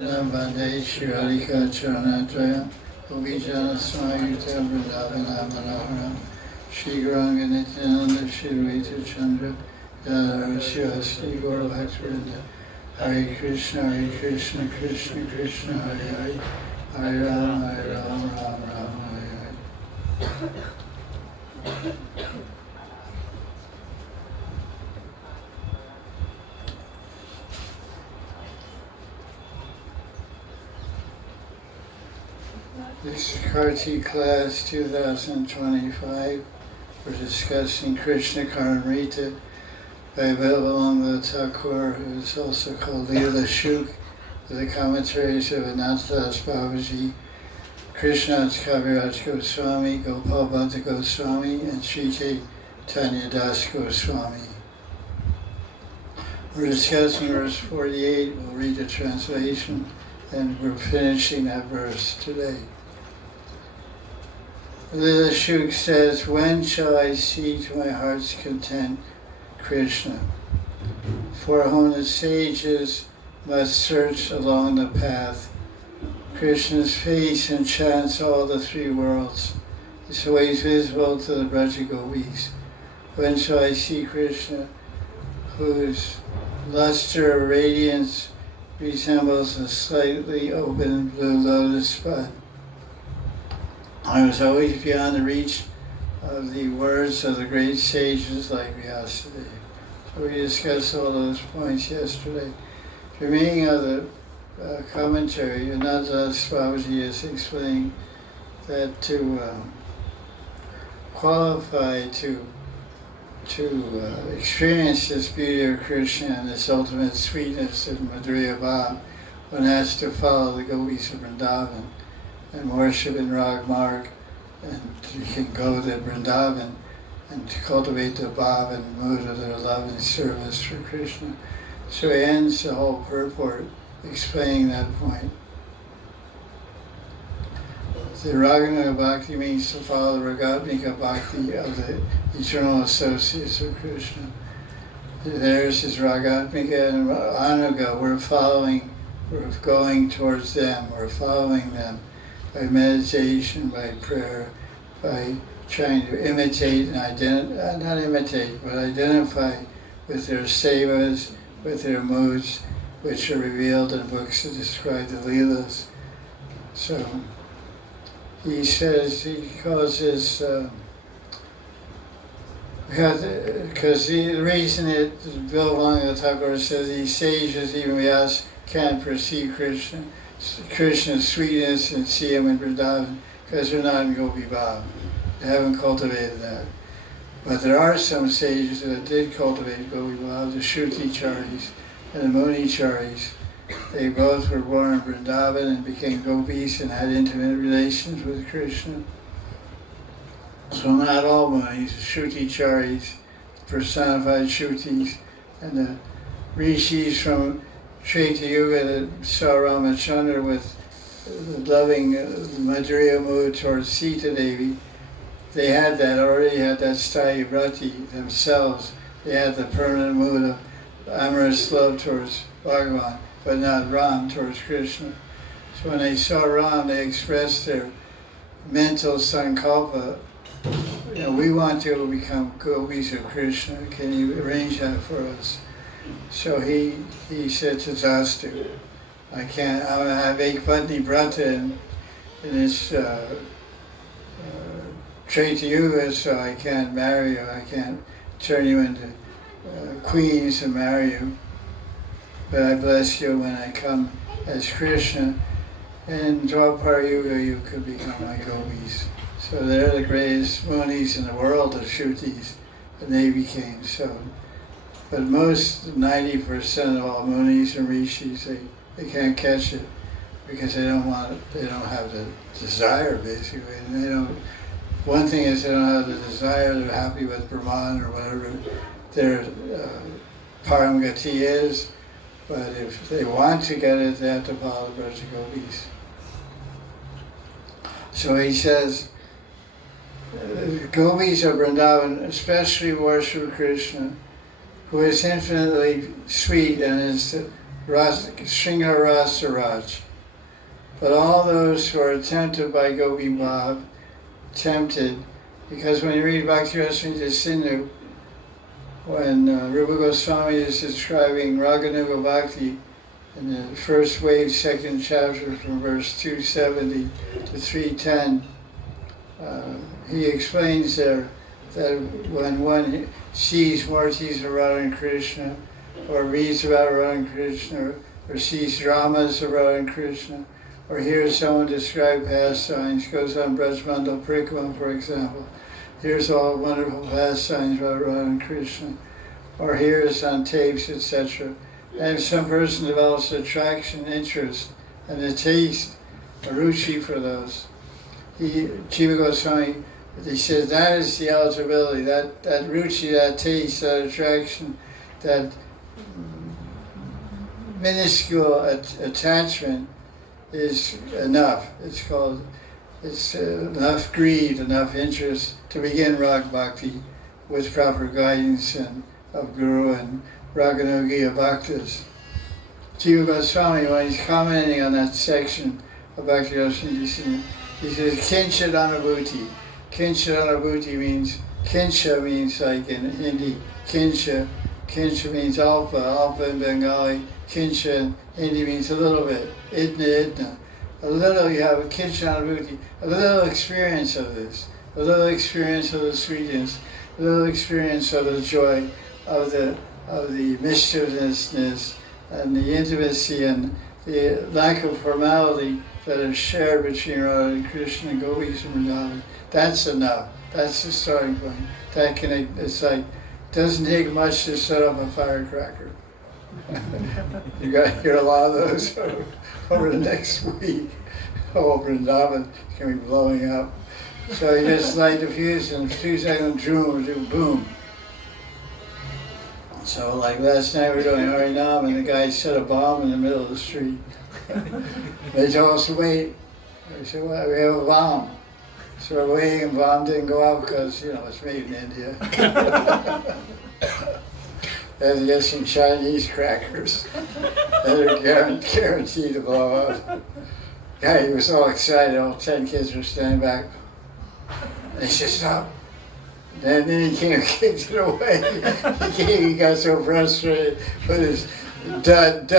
Bande Shiralika Charanadraya Ubijana Smayuta Vrindavana Manoharam Shri Guranga Nityananda Shirvita Chandra Yadara Shiva Sri Gaura Bhaktivinoda Hare Krishna Krishna Krishna Hare Hare Hare Ram Ram Ram Hare Hare. This is Karti class 2025. We're discussing Krishna Karnamrita by Vivekananda Thakur, who is also called Leela Shuk, the commentaries of Ananta Babaji, Krishna's Kaviraj Goswami, Gopal Bhatta Goswami, and Sri Chaitanya Das Goswami. We're discussing verse 48. We'll read the translation, and we're finishing that verse today. Leela Shuk says, "When shall I see to my heart's content Krishna, for whom the sages must search along the path? Krishna's face enchants all the three worlds. It's always visible to the Braja Gopis. When shall I see Krishna, whose luster or radiance resembles a slightly open blue lotus spot? I was always beyond the reach of the words of the great sages like Vyasadeva." So we discussed all those points yesterday. The meaning of the commentary, Ananta Babaji is explaining that to qualify to experience this beauty of Krishna and this ultimate sweetness of Madhurya Bhav, one has to follow the gopis of Vrindavan and worship in Rag Marg, and you can go to Vrindavan and to cultivate the bhav and mood of their love and service for Krishna. So he ends the whole purport explaining that point. The Raganuga Bhakti means to follow the Ragatmika Bhakti of the eternal associates of Krishna. Theirs is Ragatmika and Anuga. We're going towards them, we're following them by meditation, by prayer, by trying to imitate and identify with their sevas, with their moods, which are revealed in books that describe the Leelas. So he says, he calls this, because the reason that Vivekananda Thakur says these sages, even Vyas, can't perceive Krishna's sweetness and see him in Vrindavan, because they're not in Gopi Bhav. They haven't cultivated that. But there are some sages that did cultivate Gopi Bhav, the Shruti-charis and the Muni-charis. They both were born in Vrindavan and became gopis and had intimate relations with Krishna. So not all Munis, Shruti-charis, personified Shrutis, and the rishis from Treta Yuga that saw Ramachandra with loving Madhurya mood towards Sita Devi. They already had that Sthayi Vrati themselves. They had the permanent mood of amorous love towards Bhagavan, but not Ram towards Krishna. So when they saw Ram, they expressed their mental sankalpa. We want to become gopis of Krishna. Can you arrange that for us? So he said to Tastu, I have Ekpatni Brata in this Treta Yuga, so I can't marry you. I can't turn you into queens and marry you. But I bless you when I come as Krishna. In Dwapara Yuga, you could become my gopis. So they're the greatest munis in the world of Shrutis, and they became so. But most, 90% of all munis and rishis, they can't catch it because they don't have the desire, basically. And one thing is they don't have the desire, they're happy with Brahman or whatever their Paramgati is, but if they want to get it, they have to follow the Braja Gopis. So he says, gopis of Vrindavan especially worship Krishna, who is infinitely sweet and is Sringa Rasaraj. But all those who are tempted by Gopi Bhav, tempted, because when you read Bhakti Rasamrita Sindhu, when Rupa Goswami is describing Raganuga Bhakti in the first wave, second chapter from verse 270 to 310, he explains there that when one sees Murtis of Radha and Krishna, or reads about Radha and Krishna, or sees dramas of Radha and Krishna, or hears someone describe pastimes, goes on Brajmandal Parikram, for example, hears all wonderful pastimes about Radha and Krishna, or hears on tapes, etc. And if some person develops attraction, interest, and a taste, a ruchi for those, Jiva Goswami, he says that is the eligibility, that ruchi, that taste, that attraction, that minuscule attachment is enough. It's enough greed, enough interest to begin Rag Bhakti with proper guidance and of Guru and Raganugiya Bhaktas. Jiva Goswami, when he's commenting on that section of Bhakti Rasamrita, he says, Kinchat Anubhuti. Kinchat Anubhuti means, Kincha means like in Hindi, Kincha. Kincha means alpa in Bengali. Kincha in Hindi means a little bit, idna. A little, you have a Kinchat Anubhuti, a little experience of this, a little experience of the sweetness, a little experience of the joy, of the mischievousness and the intimacy and the lack of formality that is shared between Radha and Krishna and Gopis and Vrindavan. That's enough. That's the starting point. It's like, it doesn't take much to set up a firecracker. You're going to hear a lot of those over the next week. Oh, Vrindavan is going to be blowing up. So you just light the fuse and 2 seconds, boom. So like last night we were doing Harinam and the guy set a bomb in the middle of the street. They told us to wait. I said, well, we have a bomb. So we're waiting and the bomb didn't go off because, it's made in India. They had to get some Chinese crackers that are guaranteed to blow up. Guy, he was all excited. All 10 kids were standing back. And he said, stop. And then he came and kicked it away. He got so frustrated with his dud,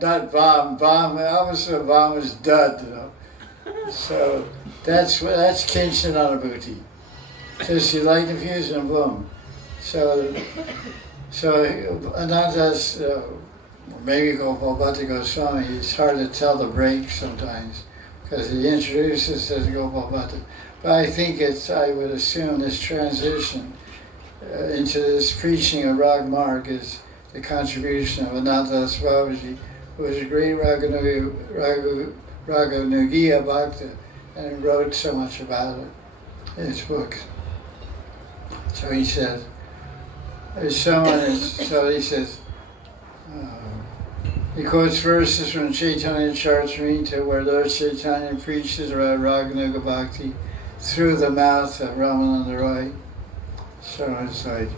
not bomb. Almost a bomb was dud, So that's Kinchat Anubhuti. Just you light the fuse and boom. So Ananta's, maybe Gopal Goswami, it's hard to tell the break sometimes because he introduces as Gopal Bhatta. But I think I would assume this transition into this preaching of Rag Marg is the contribution of Ananta Babaji, who was a great Raganugiya Bhakta and wrote so much about it in his books. So he says, he quotes verses from Chaitanya Charitamrita where Lord Chaitanya preaches about Raganuga Bhakti through the mouth of Ramananda Roy. So it's like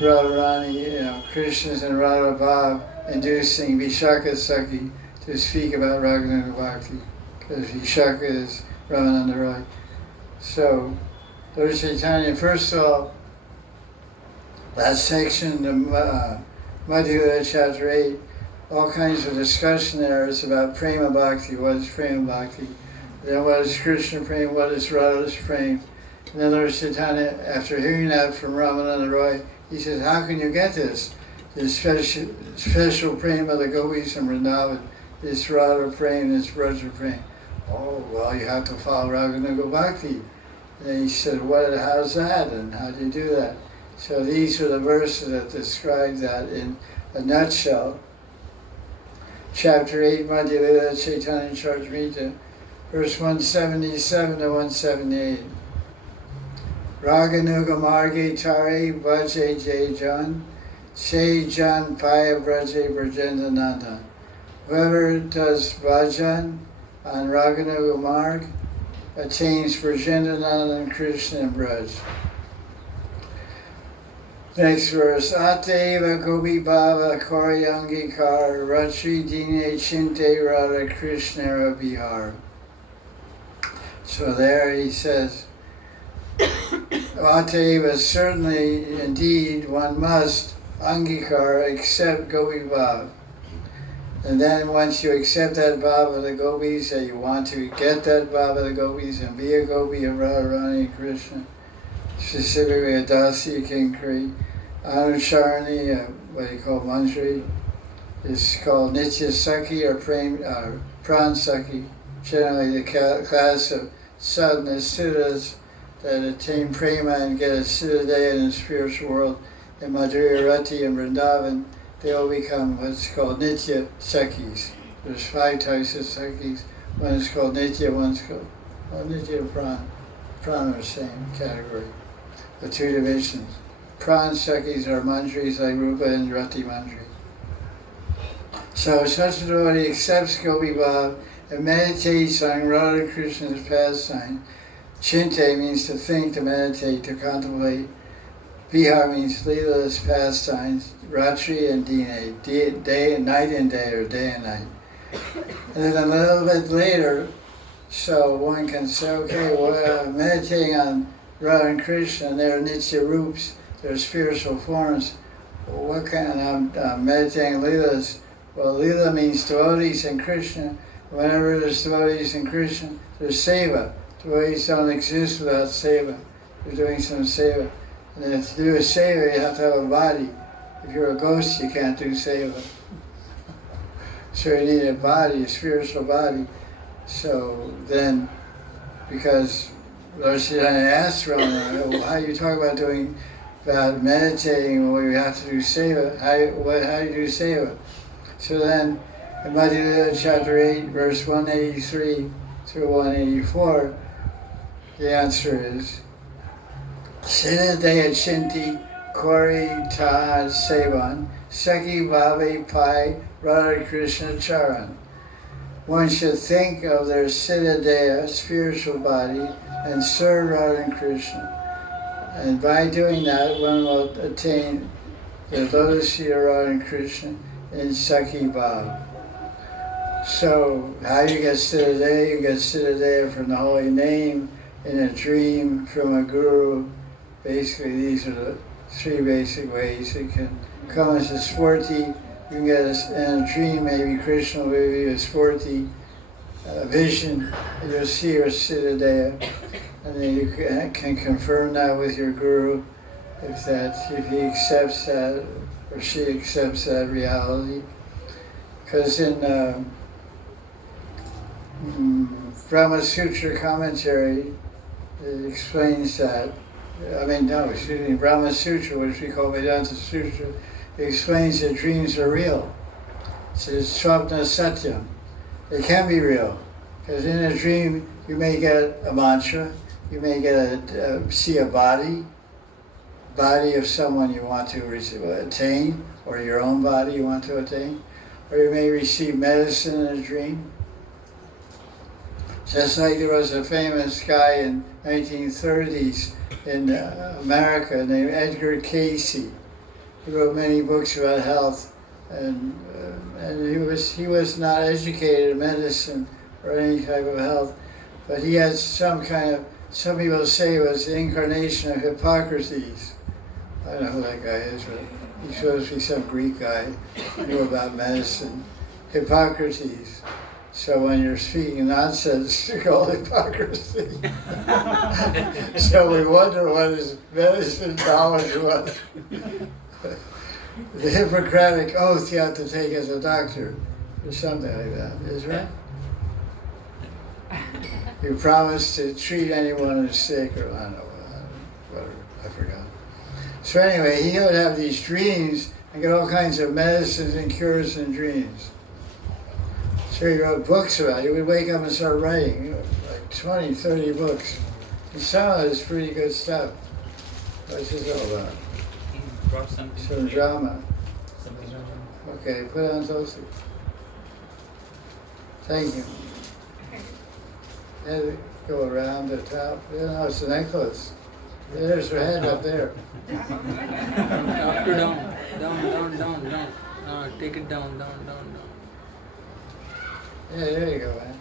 Radharani, Krishna's and Radha Bhav inducing Vishaka Sakhi to speak about Raganuga Bhakti, because Vishaka is Ramananda Roy. So Lord Chaitanya, first of all, that section, Madhya Lila chapter 8, all kinds of discussion there is about Prema Bhakti. What is Prema Bhakti? Then what is Krishna Prema? What is Radha's Prema? And then Lord Chaitanya, after hearing that from Ramananda Roy, he says, how can you get this? This special Prema of the Gopis and Vrindavan, this Radha Prema, this Braja Prema. Oh, well, you have to follow Raganuga Bhakti. And then he said, how's that? And how do you do that? So these are the verses that describe that in a nutshell. Chapter 8, Madhya Lila Chaitanya Charitamrita, verse 177 to 178. Raganuga Marge Tare Vaje Jai Jan, Say Jan Paya Braje Brajendananda. Whoever does Vajan on Raganuga Marg attains Brajendananda and Krishna and Braj. Next verse. Ateva Gopi Baba Koryangi Kar Ratri Dine Chinte Radha Krishna Bihar. So there he says, Ateva, certainly, indeed, one must Angikar, accept Gopi Baba. And then once you accept that Baba of the Gopis, that you want to get that Baba of the Gopis and be a Gopi of Radharani and Krishna, specifically a Dasi Kinkari, Anucharani, what you call Manjari, is called Nitya Sakhi or Pran Sakhi, generally the class of sadhana siddhas that attain prema and get a siddha in the spiritual world. In Madhurya Rati and Vrindavan, they all become what's called Nitya Sakhis. There's 5 types of Sakhis. One is called Nitya, one's called Nitya and Pran. Pran are the same category. The 2 divisions. Pran Sakhis are Manjaris like Rupa and Rati Manjari. So such a devotee accepts Gopi Bhav and meditates on Radha Krishna's pastime. Chinte means to think, to meditate, to contemplate. Bihar means Leela's pastimes, Ratri and Dine, day and night and day, or day and night. And then a little bit later, so one can say, okay, well, meditating on Radha and Krishna, they're Nitya Roops, they're spiritual forms. What kind of, meditating on Leela's? Well, Leela means devotees in Krishna. Whenever there's devotees in Krishna, there's seva. Devotees don't exist without seva. You're doing some seva. And then to do a seva, you have to have a body. If you're a ghost, you can't do seva. So you need a body, a spiritual body. So then, because Lord Chaitanya asked Rama, well, how you talk about meditating, well, you have to do seva. How do you do seva? So then, in Mahanidhi chapter 8, verse 183 through 184, the answer is, Siddha Deha Chinti Kori Ta Sevan Saki Bhave Pai Radha Krishna Charan. One should think of their Siddha Deha, spiritual body, and serve Radha and Krishna. And by doing that, one will attain the lotus feet of Radha and Krishna in Saki Bhav. So, how you get Siddha Deha? You get Siddha Deha from the holy name, in a dream, from a guru. Basically, these are the 3 basic ways. You can come as a sporty, you can get in a dream, maybe Krishna will give you a sporty vision, and you'll see your Siddha Deha. And then you can confirm that with your guru, if he accepts that, or she accepts that reality. Because in Brahma Sutra commentary, it explains that, Brahma Sutra, which we call Vedanta Sutra, it explains that dreams are real. It says, Swapna Satyam. They can be real. Because in a dream, you may get a mantra, you may get see a body of someone you want to attain, or your own body you want to attain, or you may receive medicine in a dream. Just like there was a famous guy in 1930s in America named Edgar Cayce. He wrote many books about health, and he was not educated in medicine or any type of health, but he had some people say it was the incarnation of Hippocrates. I don't know who that guy is, but he's supposed to be some Greek guy who knew about medicine. Hippocrates. So when you're speaking nonsense, you call it hypocrisy. So we wonder what his medicine knowledge was. The Hippocratic oath you have to take as a doctor, or something like that, is right? You promise to treat anyone who's sick, or I don't know, whatever, I forgot. So anyway, he would have these dreams and get all kinds of medicines and cures in dreams. So he wrote books about it. He would wake up and start writing, like 20, 30 books. And some of it is pretty good stuff. What's this all about? Some drama. Okay, put on Tosi. Thank you. Had to go around the top. You know, it's a necklace. There's her head up there. Up to down. Down. Take it down. Yeah, there you go, man.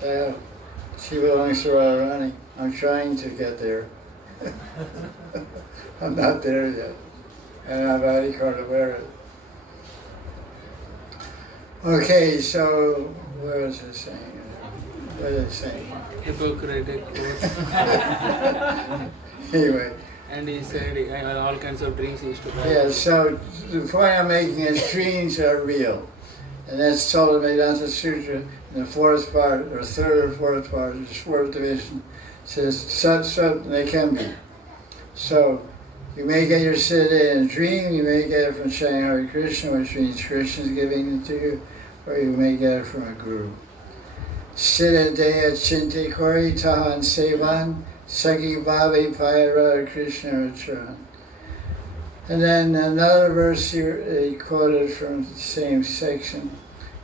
So, she belongs to Radharani. I'm trying to get there. I'm not there yet. And I've already caught to wear it. Okay, so where is it saying? What is it saying? Hypocritic. Anyway. And he said all kinds of dreams he used to have. Yeah, so the point I'm making is dreams are real. And that's told in Vedanta Sutra in the fourth part, or third or fourth part, the fourth division, says such they can be. So you may get your siddha in a dream, you may get it from chanting Hare Krishna, which means Krishna is giving it to you, or you may get it from a guru. Siddha Deya Chinte Kori Tahan Sevan Sagi Bhavi Payara Krishna Acharan. And then another verse here he quoted from the same section.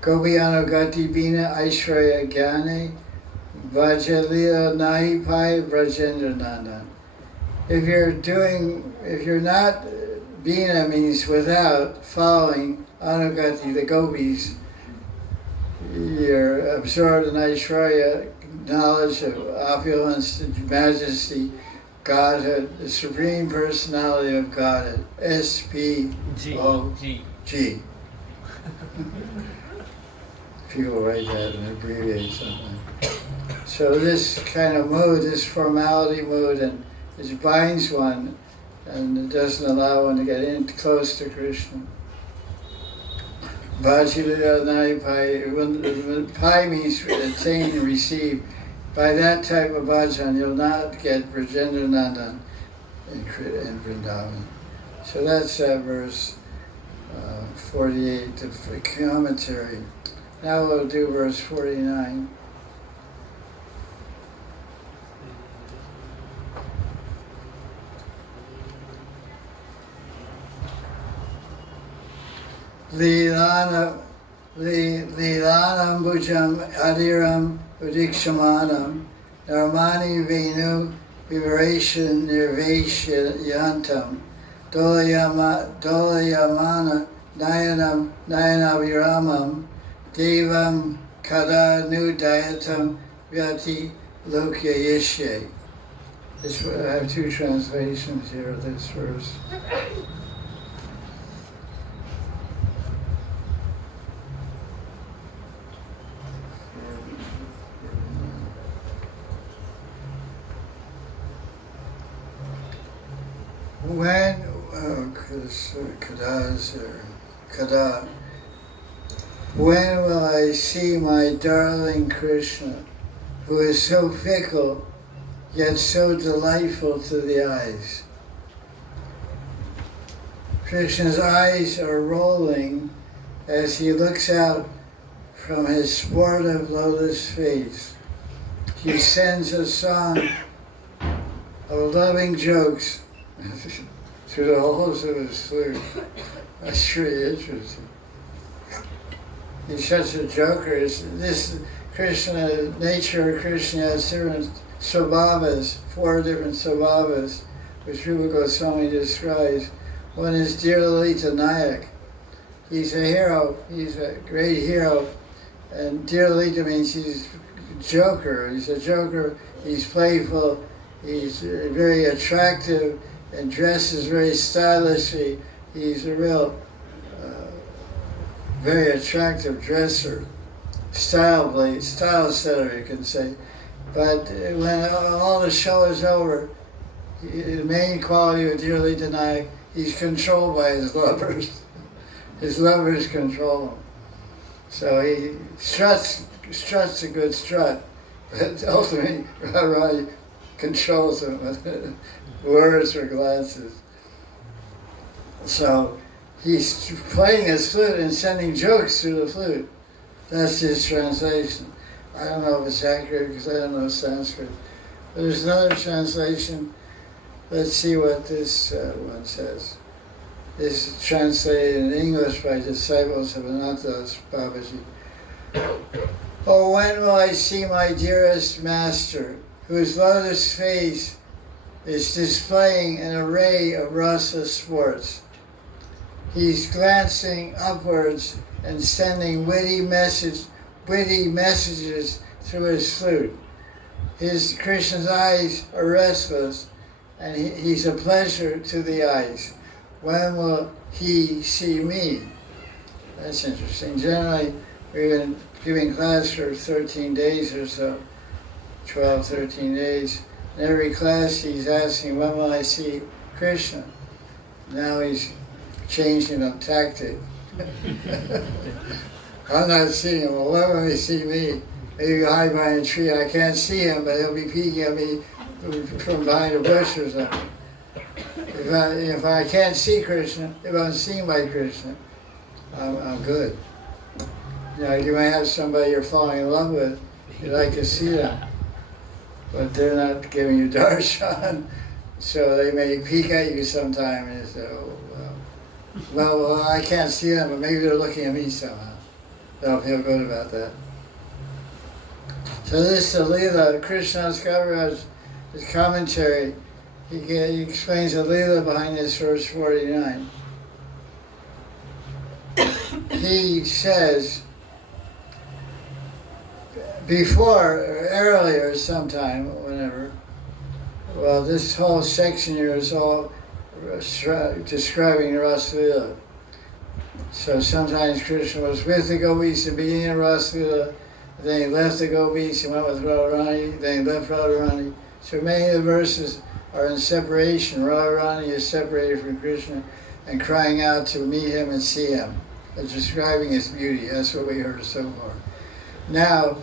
Gopiyano Gati Bina Aishwarya Gyane Vajalila Nahi Pai Brajendra Nandan. If you're not, Bina means without, following Anugati, the gopis, you're absorbed in Aishwarya, knowledge of opulence, majesty, Godhead, the Supreme Personality of Godhead, S-P-O-G. People write that and abbreviate something. So this kind of mood, this formality mood, and it binds one, and it doesn't allow one to get in close to Krishna. Babaji Pai, when Pai means attain and receive. By that type of bhajan, you'll not get Brajendra Nandan in Vrindavan. So that's verse 48, the commentary. Now we'll do verse 49. Lilanam bhujam adiram udikshamanam narmani venu vivaration nirvashyantam dolayamana nayanaviramam devam kada nudayatam vyati lokya yishye. I have two translations here of this verse. When will I see my darling Krishna, who is so fickle, yet so delightful to the eyes? Krishna's eyes are rolling as he looks out from his sportive lotus face. He sends a song of loving jokes through the holes of his flute. That's pretty interesting. He's such a joker. This Krishna, nature of Krishna has different svabhavas, 4 different svabhavas, which Rupa Goswami describes. One is Dear Lalita Nayak. He's a hero, he's a great hero. And Dear Lalita means he's a joker. He's a joker, he's playful, he's very attractive, and dresses very stylishly. He's a real, very attractive dresser, style setter, you can say. But when all the show is over, the main quality of Dear Lalita Nayak, he's controlled by his lovers. His lovers control him. So he struts a good strut, but ultimately Radha controls him with words or glances. So he's playing his flute and sending jokes through the flute. That's his translation. I don't know if it's accurate because I don't know Sanskrit. But there's another translation. Let's see what this one says. This is translated in English by disciples of Ananta Babaji. Oh, when will I see my dearest master, whose lotus face is displaying an array of rasa sports. He's glancing upwards and sending witty messages through his flute. Krishna's eyes are restless, and he's a pleasure to the eyes. When will he see me? That's interesting. Generally, we've been giving class for 13 days or so, 12, 13 days. In every class he's asking, when will I see Krishna? Now he's changing the tactic. I'm not seeing him. Well, when will he see me? Maybe hide behind a tree. I can't see him, but he'll be peeking at me from behind a bush or something. If I can't see Krishna, if I'm seen by Krishna, I'm good. You know, you may have somebody you're falling in love with, you'd like to see them, but they're not giving you darshan, so they may peek at you sometime and say, oh, well, I can't see them, but maybe they're looking at me somehow. They'll feel good about that. So this is the Leela, Krishna's Kaviraj, his commentary, he explains the Leela behind this verse 49. He says, earlier sometime, whenever, well, this whole section here is all describing the Rasa Leela. So sometimes Krishna was with the gopis at the beginning of Rasa Leela, then he left the gopis, he went with Radharani, then he left Radharani. So many of the verses are in separation. Radharani is separated from Krishna and crying out to meet him and see him, describing his beauty. That's what we heard so far. Now,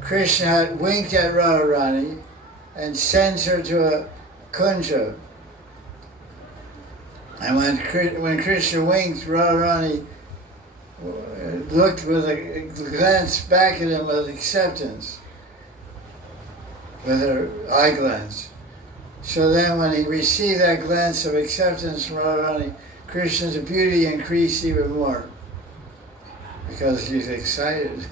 Krishna had winked at Radharani and sends her to a kunja. And when Krishna winked, Radharani looked with a glance back at him with acceptance, with her eye glance. So then when he received that glance of acceptance from Radharani, Krishna's beauty increased even more, because he's excited.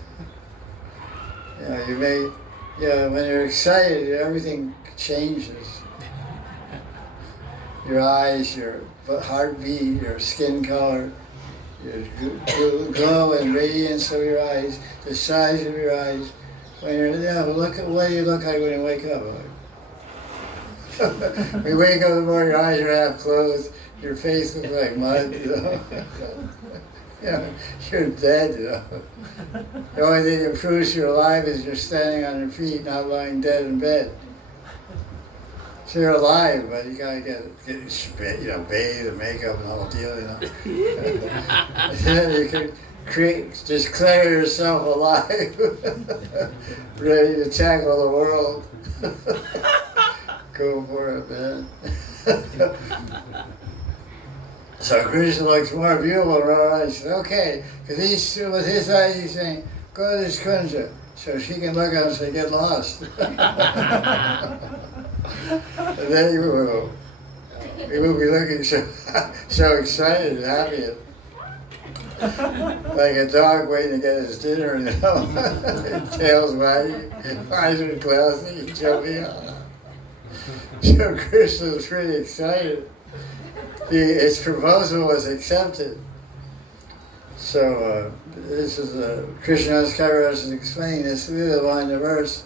When you're excited, everything changes. Your eyes, your heartbeat, your skin color, your glow and radiance of your eyes, the size of your eyes. When look at what you look like when you wake up. When you wake up in the morning, your eyes are half closed, your face looks like mud, you're dead, The only thing that proves you're alive is you're standing on your feet, not lying dead in bed. So you're alive, but you gotta get bathe and makeup and the whole deal, And then you can declare yourself alive, ready to tackle the world. Go for it, man. So Krishna looks more beautiful than Radharani. Said, okay, because with his eyes, he's saying, go to this kunja, so she can look at him and say, get lost. And then you will be looking so excited and happy, like a dog waiting to get his dinner, tails wagging, eyes are glassy, jumping. So Krishna was pretty excited. His proposal was accepted. So this is Krishna's Kaviraj is explaining this Leela behind the verse.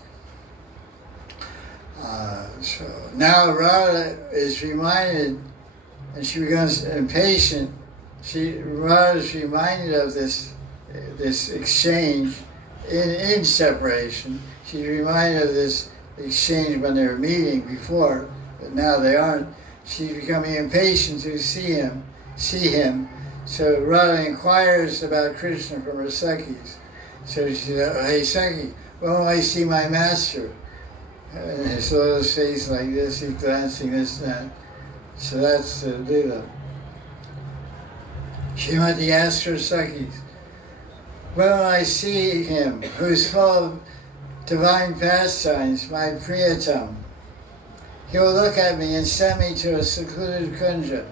So now Radha is reminded, and she becomes impatient. Radha is reminded of this exchange in separation. She's reminded of this exchange when they were meeting before, but now they aren't. She's becoming impatient to see him. So Radha inquires about Krishna from her Sakhis. So she said, hey Sakhi, when will I see my master? And his lotus face like this, he's glancing this and that. So that's the Leela. Shrimati asked her Sakhis, when will I see him, who's full of divine pastimes, my Priyatam? He will look at me and send me to a secluded kunja,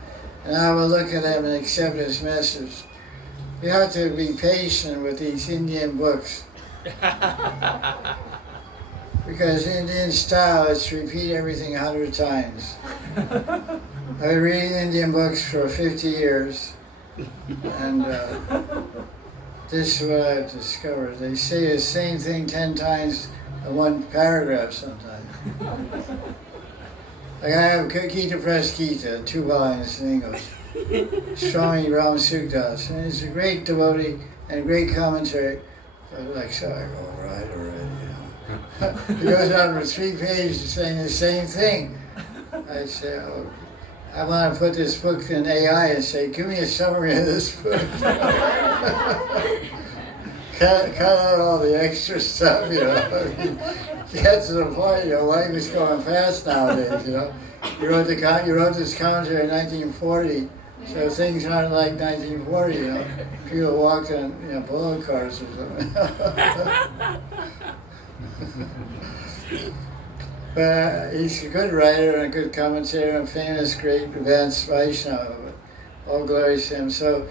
and I will look at him and accept his message. You have to be patient with these Indian books. Because Indian style is to repeat everything 100 times. I've been reading Indian books for 50 years, and this is what I've discovered. They say the same thing 10 times in one paragraph sometimes. Like I have Gita Press Gita, 2 volumes in English, Swami Ram Sukdas, and he's a great devotee and a great commentary. But like, so I go, all right, you know. He goes on for 3 pages saying the same thing. I say, oh, I want to put this book in AI and say, give me a summary of this book. cut out all the extra stuff, you know. I mean, get to the point, you know, life is going fast nowadays, you know. You wrote this commentary in 1940, so things aren't like 1940, you know. People walked on, you know, polo cars or something. But he's a good writer and a good commentator and famous, great advanced Vaishnava. All glories to him. So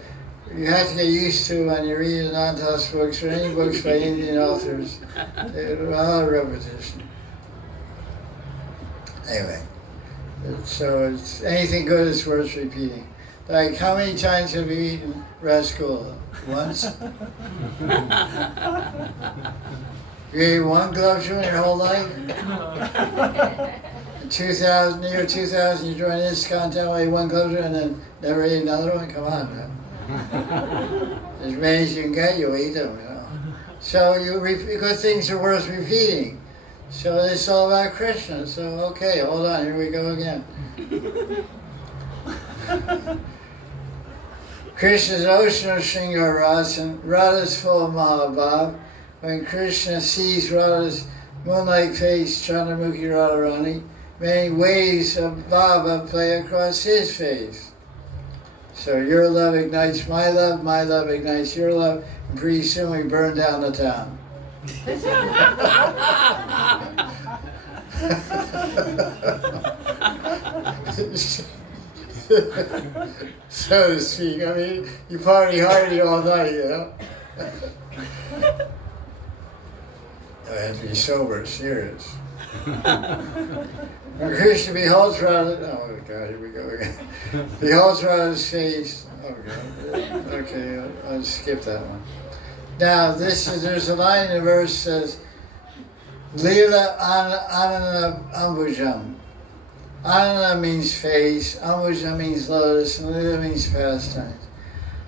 you have to get used to when you read Ananta's books or any books by Indian authors. A lot of repetition. Anyway, so anything good is worth repeating. Like, how many times have you eaten rasgulla? Once? You ate 1 glove in your whole life? In 2000, year 2000, you joined ISKCON, ate 1 glove and then never ate another one? Come on, man. As many as you can get, you eat them, you know. So good things are worth repeating. So it's all about Krishna. So, okay, hold on, here we go again. Krishna's ocean of Shringar Ras, and Radha's full of Mahabhav. When Krishna sees Radha's moonlight face, Chandramukhi Radharani, many waves of Baba play across his face. So your love ignites my love ignites your love, and pretty soon we burn down the town. So to speak. I mean, you party hardy all night, you know. I have to be sober, serious. When Krishna beholds Radha, oh God, here we go again. Beholds Radha's face. Oh God. Okay, I'll skip that one. Now there's a line in the verse that says, Lila Anana Ambujam. Anana means face, Ambuja means lotus, and Lila means pastimes.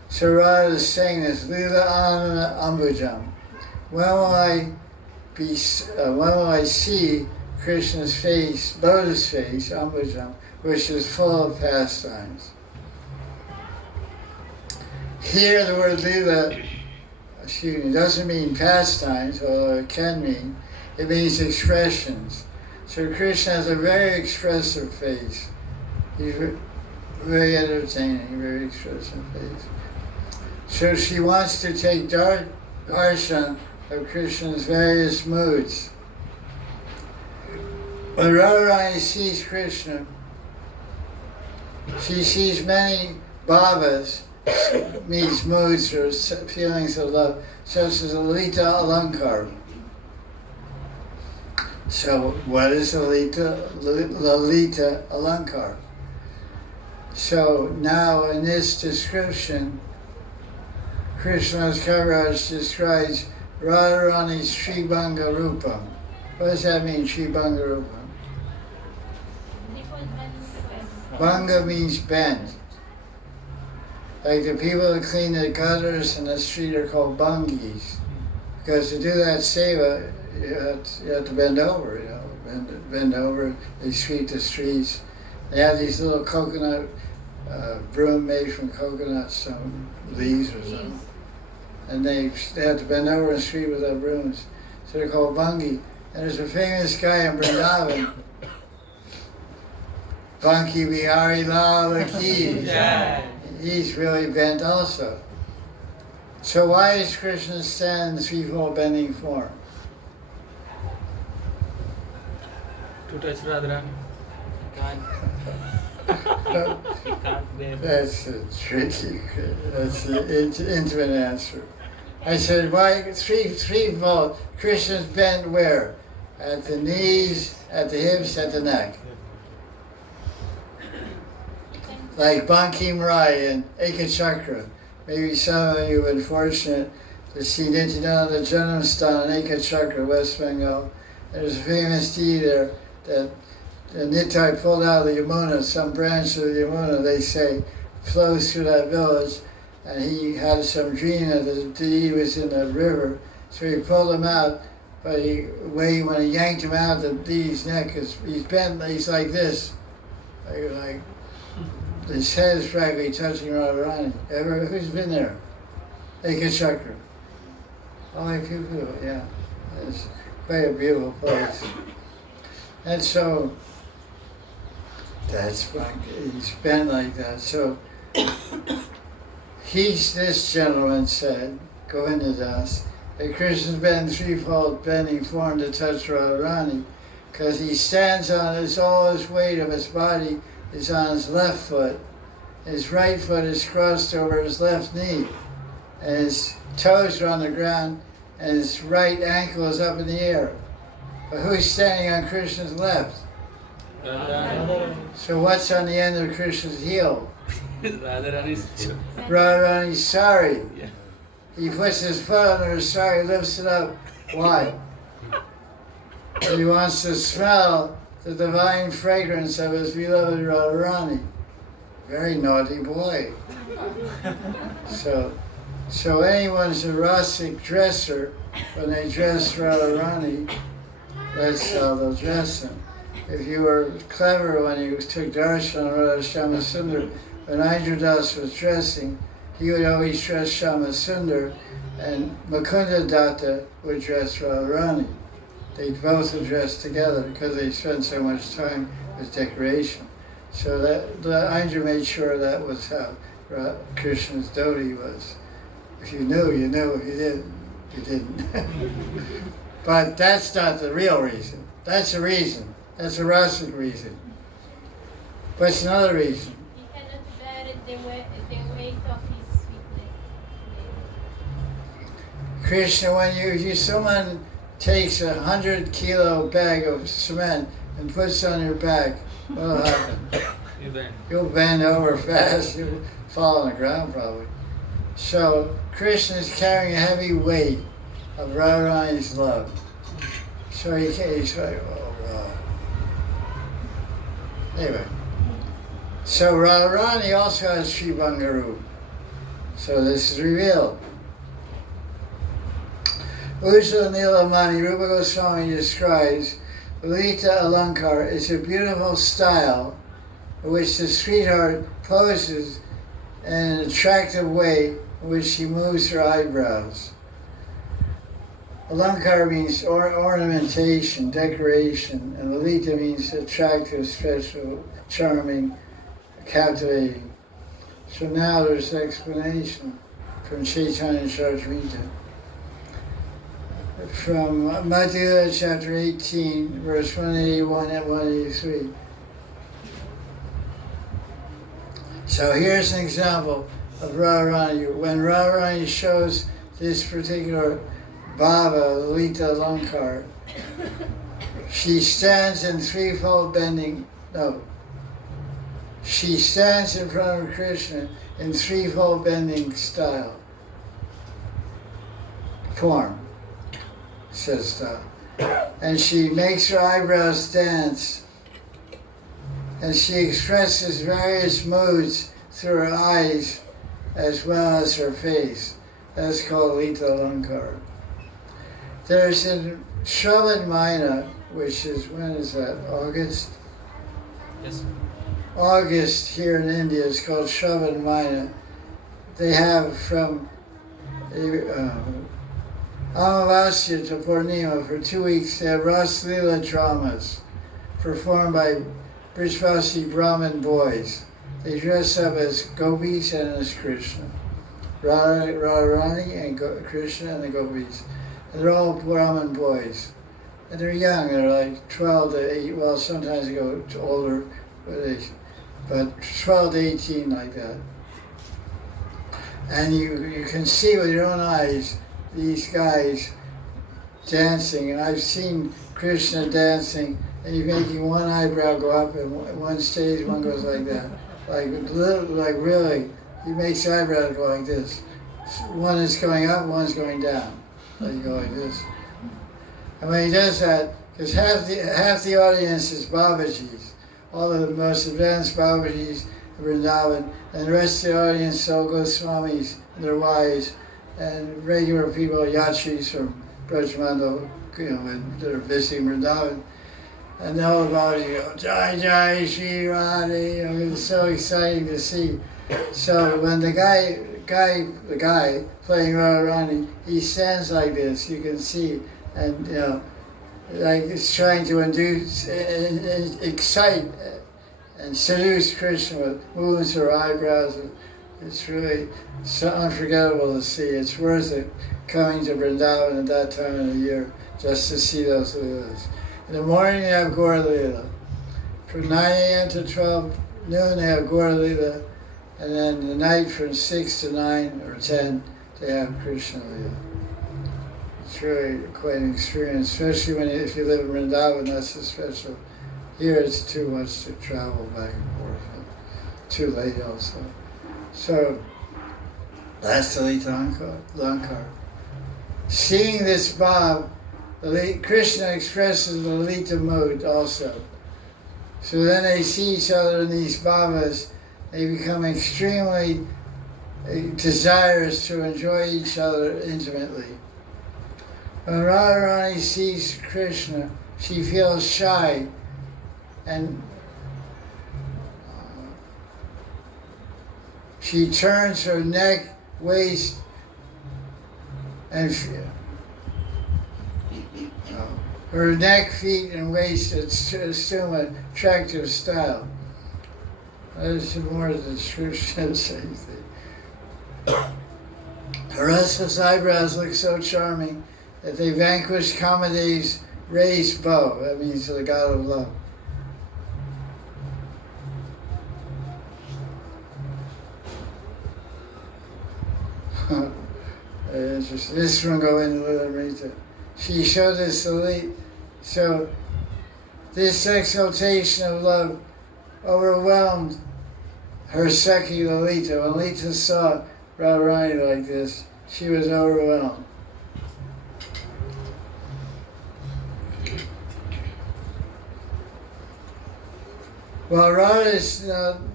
So Radha is saying this, Lila Anana Ambujam. When will I see Krishna's face, lotus face, Ambujam, which is full of pastimes? Here the word Lila, doesn't mean pastimes, although it can mean. It means expressions. So Krishna has a very expressive face. He's very entertaining, very expressive face. So she wants to take darshan of Krishna's various moods. When Radharani sees Krishna, she sees many bhavas, means moods or feelings of love, such as Lalita Alankar. So what is Lalita Alankar? So now in this description, Krishna's Maharaj describes Radharani's Tribhanga Rupa. What does that mean, Tribhanga Rupa? Bhanga means bend. Like the people that clean the gutters in the street are called bhangis. Because to do that seva, you have to bend over, you know, bend over, they sweep the streets. They have these little coconut, broom made from coconuts, some leaves or something. And they have to bend over and sweep with their brooms. So they're called bhangi. And there's a famous guy in Vrindavan, Banki Bihari Lal Ki. He's really bent also. So why is Krishna stand in the threefold bending form? To touch Radharani. That's a tricky, that's the intimate answer. I said, why threefold? Krishna's bent where? at the knees, at the hips, at the neck. Like Bankim Rai and Ekachakra. Maybe some of you have been fortunate to see Nityananda Janamsthan in Ekachakra, West Bengal. There's a famous tea there that Nitai pulled out of the Yamuna, some branch of the Yamuna, they say, flows through that village, and he had some dream that the tea was in the river, so he pulled him out, but when he yanked him out, the dee's neck he's bent, he's like this, like his head is practically touching Radharani. Who's been there? Ekachakra. Oh, a few people, yeah. It's quite a beautiful place. And so, that's why he's bent like that. So, this gentleman said, Govindadas, that Krishna's been threefold bending form to touch Radharani, because he stands on all his weight of his body is on his left foot. His right foot is crossed over his left knee, and his toes are on the ground, and his right ankle is up in the air. But who's standing on Krishna's left? Radha. So what's on the end of Krishna's heel? Radharani's sari. Yeah. He puts his foot under his sari, lifts it up. Why? He wants to smell the divine fragrance of his beloved Radharani. Very naughty boy. So anyone's a rasic dresser, when they dress Radharani, that's how they'll dress him. If you were clever when you took darshan on Radha Shama Sundar, when Indradas was dressing, he would always dress Shama Sundar, and Mukunda Datta would dress Radharani. They both would dress together because they spent so much time with decoration. So that Indra made sure that was how Krishna's dhoti was. If you knew, you knew. If you didn't, you didn't. But that's not the real reason. That's a reason. That's a rasic reason. What's another reason? He cannot bear the weight of his sweetness. Krishna, when someone takes 100-kilo bag of cement and puts on your back, what'll happen? You'll bend over fast. You'll fall on the ground probably. So Krishna is carrying a heavy weight of Radharani's love. So he's like, oh wow. Anyway, so Radharani also has Tribhanga Rupa. So this is revealed. Ujjvala Nilamani, Rupa Goswami describes Lalita Alankar is a beautiful style in which the sweetheart poses in an attractive way in which she moves her eyebrows. Alankar means ornamentation, decoration, and Lalita means attractive, special, charming, captivating. So now there's an explanation from Chaitanya Charitamrita. From Madhya chapter 18, verse 181 and 183. So here's an example of Radharani. When Radharani shows this particular Baba, Lalita Alankar, she stands in threefold bending, she stands in front of Krishna in threefold bending style, form, says style. And she makes her eyebrows dance, and she expresses various moods through her eyes as well as her face. That's called Lalita Alankar. There's in Shravan Maina, which is, when is that, August? Yes. August here in India is called Shravan Maina. They have from Amavasya to Purnima for 2 weeks, they have Ras Leela dramas performed by Brishvasi Brahmin boys. They dress up as gopis and as Krishna. Radharani and Krishna and the gopis. And they're all Brahmin boys. And they're young, they're like 12 to 8, well sometimes they go to older, but 12 to 18 like that. And you can see with your own eyes these guys dancing, and I've seen Krishna dancing, and he's making one eyebrow go up, and one stays, one goes like that, like really, he makes the eyebrows go like this. One is going up, one's going down. Like you go like this. And when he does that, because half the audience is Babajis, all of the most advanced Babajis in Vrindavan, and the rest of the audience all Goswamis and their wives, and regular people, yatris from Brajmandal, that are visiting Vrindavan. And all the Babajis go, Jai Jai Sri Radhe. It's so exciting to see. So when the guy playing Radharani, he stands like this, you can see, and like it's trying to induce, excite, and seduce Krishna with movements of her eyebrows. It's really so unforgettable to see. It's worth it coming to Vrindavan at that time of the year just to see those leelas. In the morning they have Gaur Leela. From 9 a.m. to 12 noon they have Gaur Leela. And then the night from 6 to 9 or 10, they have Krishna Leela. It's really quite an experience, especially if you live in Vrindavan, that's a special. Here it's too much to travel back and forth, too late also. So, that's the Lita Lankar. Seeing this Bhav, Krishna expresses the Lita mood also. So then they see each other in these bhavas. They become extremely desirous to enjoy each other intimately. When Radharani sees Krishna, she feels shy and she turns her neck, waist, and her neck, feet, and waist assume an attractive style. There's more of the description of same thing. Her restless eyebrows look so charming that they vanquish Kamadeva's raised bow. That means the god of love. Interesting. This one go into Lilamrita. She showed us the lead. So this exaltation of love overwhelmed her Sakhi Lalita. When Lalita saw Radharani like this, she was overwhelmed. Well, Radha is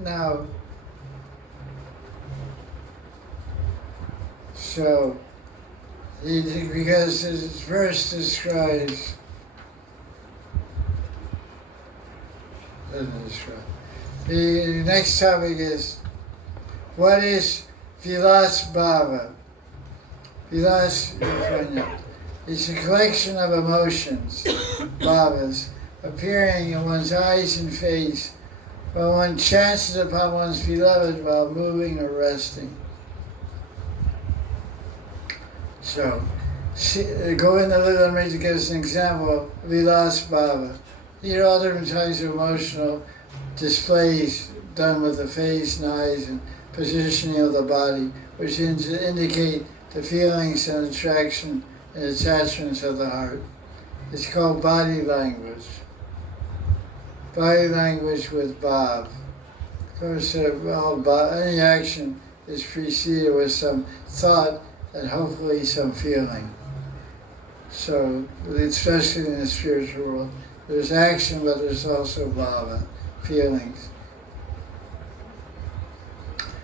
now so because this verse describes the next topic is, what is Vilas Bhava? Vilas is a collection of emotions, bhavas, appearing in one's eyes and face when one chances upon one's beloved while moving or resting. So, Govinda Lilamrita gives an example of Vilas Bhava. These are all different types of emotional displays done with the face and eyes and positioning of the body, which indicate the feelings and attraction and attachments of the heart. It's called body language. Body language with bhav. Of course, any action is preceded with some thought and hopefully some feeling. So, especially in the spiritual world, there's action, but there's also bhava, feelings.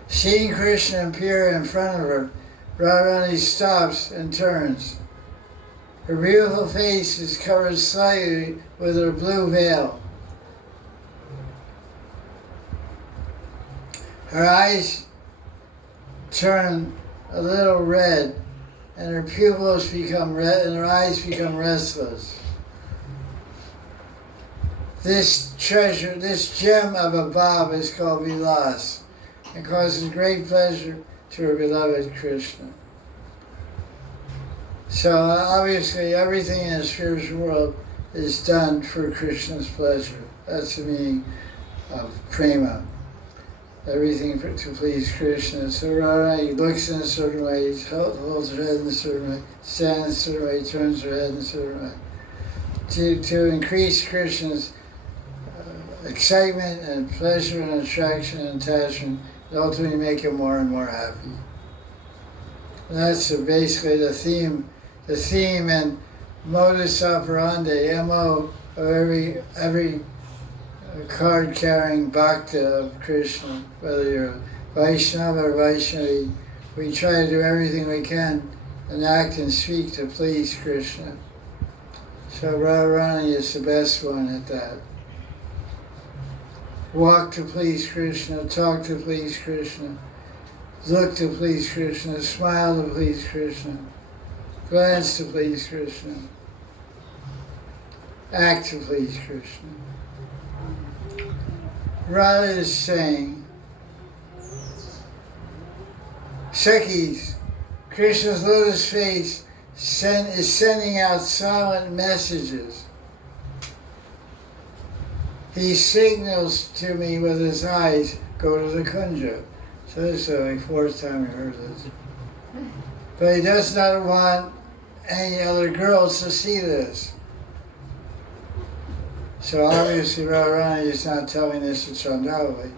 Seeing Krishna appear in front of her, Radharani stops and turns. Her beautiful face is covered slightly with her blue veil. Her eyes turn a little red, and her pupils become red, and her eyes become restless. This treasure, this gem of a bhav is called Vilas, and causes great pleasure to her beloved Krishna. So obviously everything in the spiritual world is done for Krishna's pleasure. That's the meaning of prema. everything to please Krishna. So Radharani looks in a certain way, holds her head in a certain way, stands in a certain way, turns her head in a certain way. To increase Krishna's excitement and pleasure and attraction and attachment, and ultimately make him more and more happy. And that's basically the theme and modus operandi, MO, of every card-carrying bhakta of Krishna. Whether you're a Vaishnava or Vaishnavi, we try to do everything we can and act and speak to please Krishna. So Radharani is the best one at that. Walk to please Krishna, talk to please Krishna, look to please Krishna, smile to please Krishna, glance to please Krishna, act to please Krishna. Radha is saying, Sakhis, Krishna's lotus face is sending out silent messages. He signals to me with his eyes, go to the kunja. So this is the fourth time we heard this. But he does not want any other girls to see this. So obviously Radharani is not telling this to Chandravali.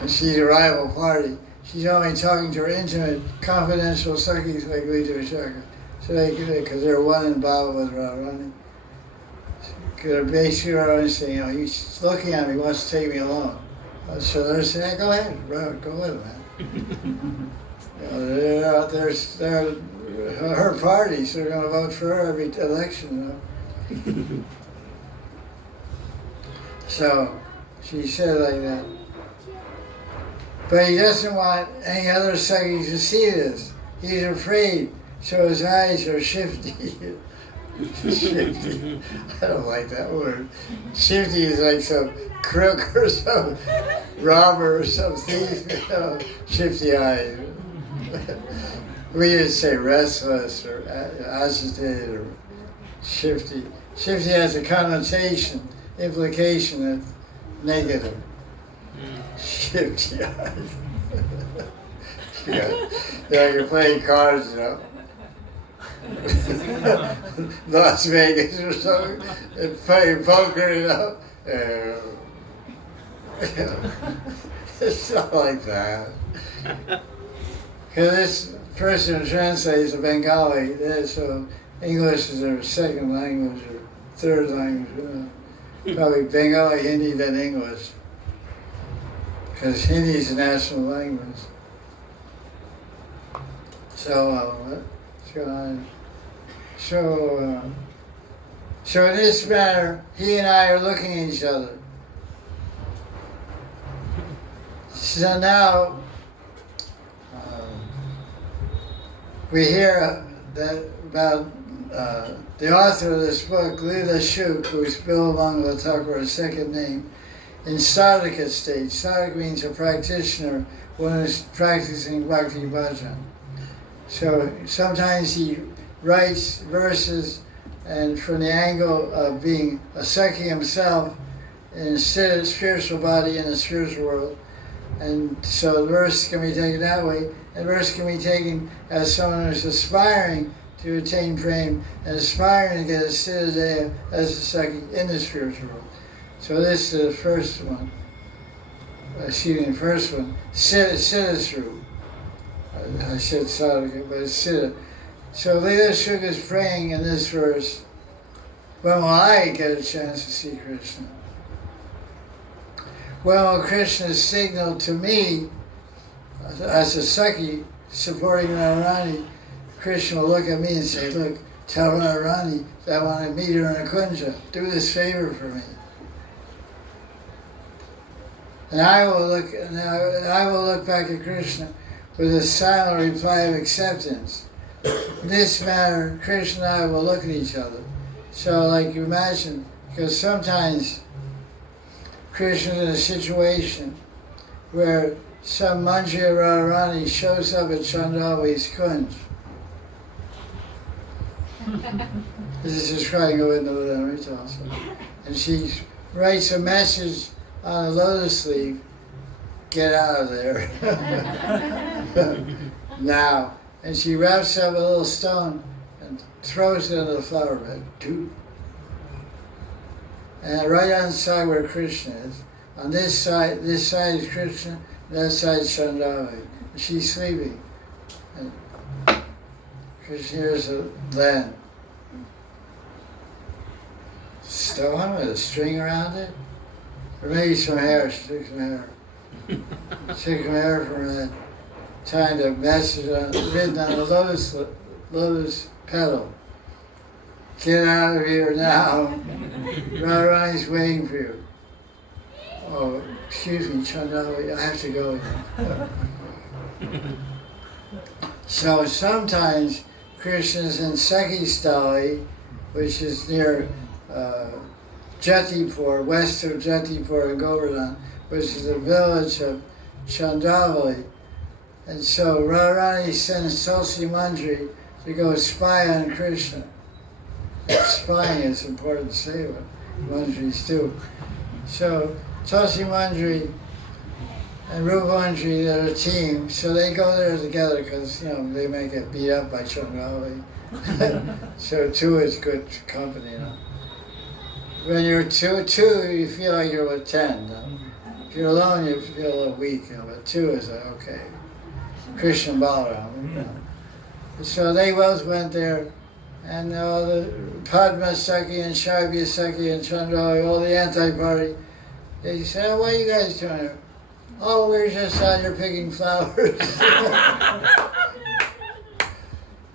And she's a rival party. She's only talking to her intimate, confidential Sakhis like Vita Vishaka. So because they're one in Baba with Radharani. They're basically Radharani saying, he's looking at me, he wants to take me along. So they're saying, hey, go ahead, Radha, go with him, man. They're her party, so they're going to vote for her every election. So she said like that. But he doesn't want any other Sakhis to see this. He's afraid, so his eyes are shifty. Shifty. I don't like that word. Shifty is like some crook or some robber or some thief. Shifty eyes. We would say restless or agitated or shifty. Shifty has a connotation, implication that's negative. Shifty eyes. You're playing cards, Las Vegas or something, and playing poker, It's not like that. Because this person translates a Bengali, so English is their second language or third language. Probably Bengali, Hindi, then English. Because Hindi is the national language. So, what's going on? So in this manner, he and I are looking at each other. So now, we hear that about the author of this book, Leela Shuk, who's Bilabangala Thakur's second name, in sadhaka state. Sadhaka means a practitioner, one who's practicing bhakti bhajan. So sometimes he writes verses and from the angle of being a Sakhi himself in a spiritual body in the spiritual world. And so the verse can be taken that way, and the verse can be taken as someone who's aspiring to attain prema and aspiring to get a siddha as a Sakhi in the spiritual world. So this is the first one. First one. Siddha Srup. I said sadhaka, but it's siddha. So Leela Shuk is praying in this verse, when will I get a chance to see Krishna? When will Krishna signal to me, as a Sakhi supporting Radharani, Krishna will look at me and say, look, tell Radharani that I want to meet her in a kunja. Do this favor for me. And I will look back at Krishna with a silent reply of acceptance. In this manner, Krishna and I will look at each other. So like you imagine, because sometimes Krishna's in a situation where some Manji Radharani shows up at Chandravali's kunj. This is describing Govinda Maharaj also. And she writes a message on a lotus leaf, get out of there. Now. And she wraps up a little stone and throws it into the flower bed. And right on the side where Krishna is, on this side is Krishna, that side is Chandrali. She's sleeping. And Krishna hears a then stone with a string around it? Or maybe some hair, she took some hair. She took some hair from that, tying a message written on a lotus petal. Get out of here now. Radharani's waiting for you. Oh, excuse me, Chandrali, I have to go now. So sometimes Krishna's in Sakhistali, which is near Jatipur, west of Jatipur and Govardhan, which is a village of Chandravali. And so Radharani sends Tulsi Mandri to go spy on Krishna. Spying is important to say what Mandris do. So Tulsi Mandri and Rupa Mandri, they're a team, so they go there together because, they may get beat up by Chandravali. So two is good company, When you're two, you feel like you're with 10. If you're alone, you feel a little weak, but two is like, okay. Krishna Balaram, So they both went there, and the Padma Saki and Shabya Saki and Chandrali, all the anti-party, they said, oh, what are you guys doing here? Oh, we're just out here picking flowers.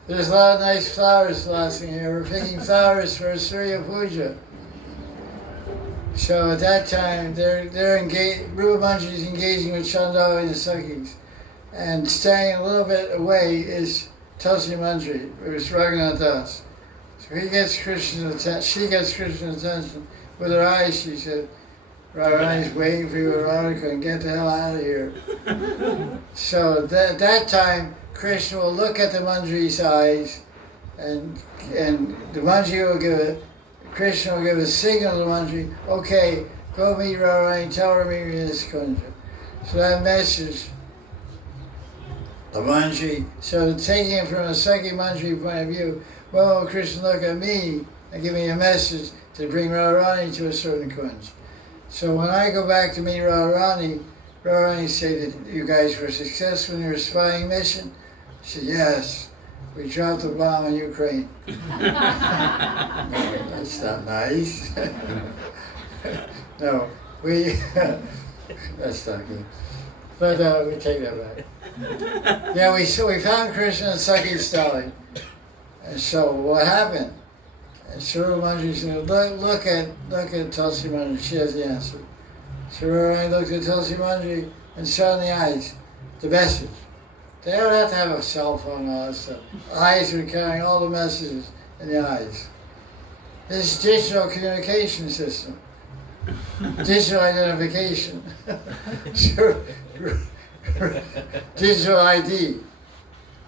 There's a lot of nice flowers blossoming here. We're picking flowers for Surya Puja. So at that time, they're engaged. Rupa Mandri is engaging with Chandrali and the Sakis, and staying a little bit away is Tulsi Mandri, who is Raghunath Das. So he gets Krishna's attention. She gets Krishna's attention with her eyes. She said, "Radharani's waiting for you, Radhika, and get the hell out of here." So that time, Krishna will look at the Mandri's eyes, and the Mandri will Krishna will give a signal to Mandri, okay, go meet Radharani, tell her to meet me in this kunja. So that message, the Mandri, so taking it from a Sakhi Mandri point of view, well, Krishna look at me and give me a message to bring Radharani to a certain kunja. So when I go back to meet Radharani say that you guys were successful in your spying mission. She said, yes, we dropped the bomb in Ukraine. No, that's not nice. No, that's not good. But we take that back. Yeah, we found Krishna in Sakhistali. And so what happened? And Suru Mandri said, look at Tulsi Mandri, she has the answer. So I looked at Tulsi Mandri and saw in the eyes the message. They don't have to have a cell phone and all that stuff. Eyes are carrying all the messages in the eyes. This is digital communication system. Digital identification. Digital ID.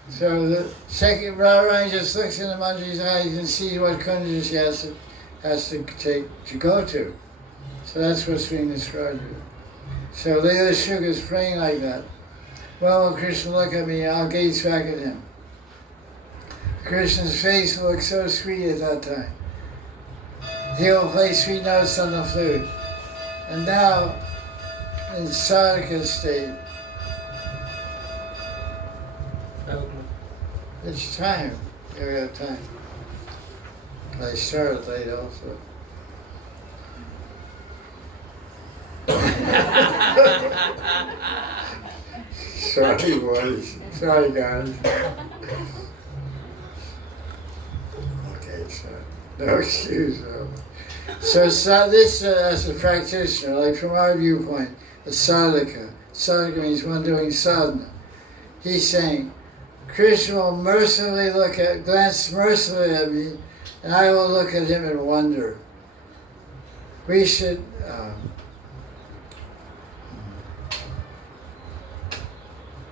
So the second Radharani just looks into Mandri's eyes and sees what kunja she has to take to go to. So that's what's being described here. So the other Shuka is praying like that. Well, when Krishna look at me, I'll gaze back at him. Krishna's face looks so sweet at that time. He will play sweet notes on the flute. And now, in sadhaka state, it's time. We got time. I started late also. Sorry, boys. Sorry, guys. Okay, sorry. No excuse. No. So this, as a practitioner, like from our viewpoint, a sadhaka. Sadhaka means one doing sadhana. He's saying, Krishna will glance mercifully at me, and I will look at him in wonder. We should.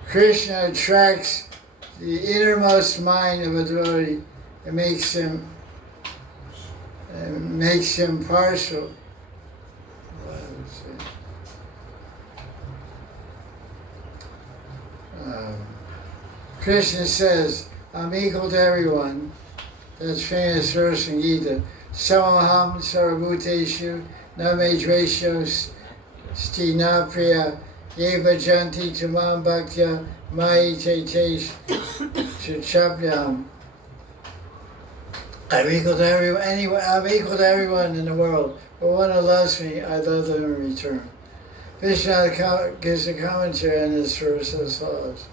Krishna attracts the innermost mind of a devotee and makes him partial. Krishna says, I'm equal to everyone. That's famous verse in Gita. Samaham sarvabhuteshu name dvesho stina priya ye bhajanti tamam bhaktya mai tetesh chapyam. I'm equal to everyone in the world, but one who loves me, I love them in return. Krishna gives a commentary on this verse as follows.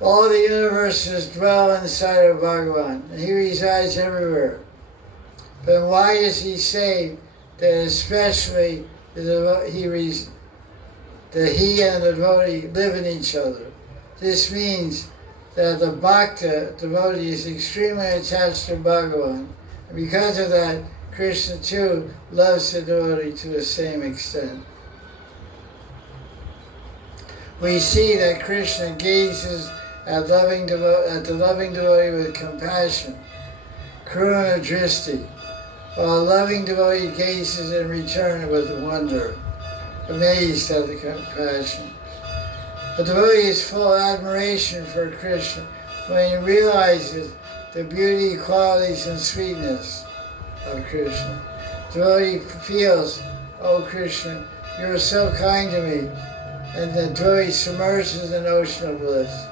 All the universes dwell inside of Bhagavan, and he resides everywhere. But why does he say that especially that he and the devotee live in each other? This means that the bhakta devotee is extremely attached to Bhagavan, and because of that, Krishna too loves the devotee to the same extent. We see that Krishna gazes at the loving devotee with compassion, karuna dristi, while a loving devotee gazes in return with wonder, amazed at the compassion. The devotee is full of admiration for Krishna when he realizes the beauty, qualities, and sweetness of Krishna. The devotee feels, oh Krishna, you are so kind to me, and the devotee submerges in the ocean of bliss.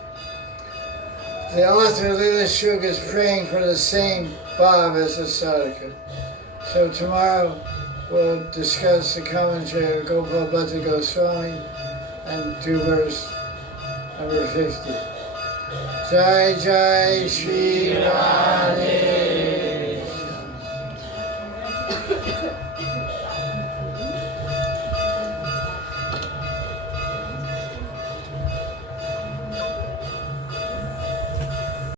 The author of Lila Shuk is praying for the same bhav as the sadhaka. So tomorrow we'll discuss the commentary of Gopal Bhatta Goswami and do verse number 50. Jai Jai Sri Radhe.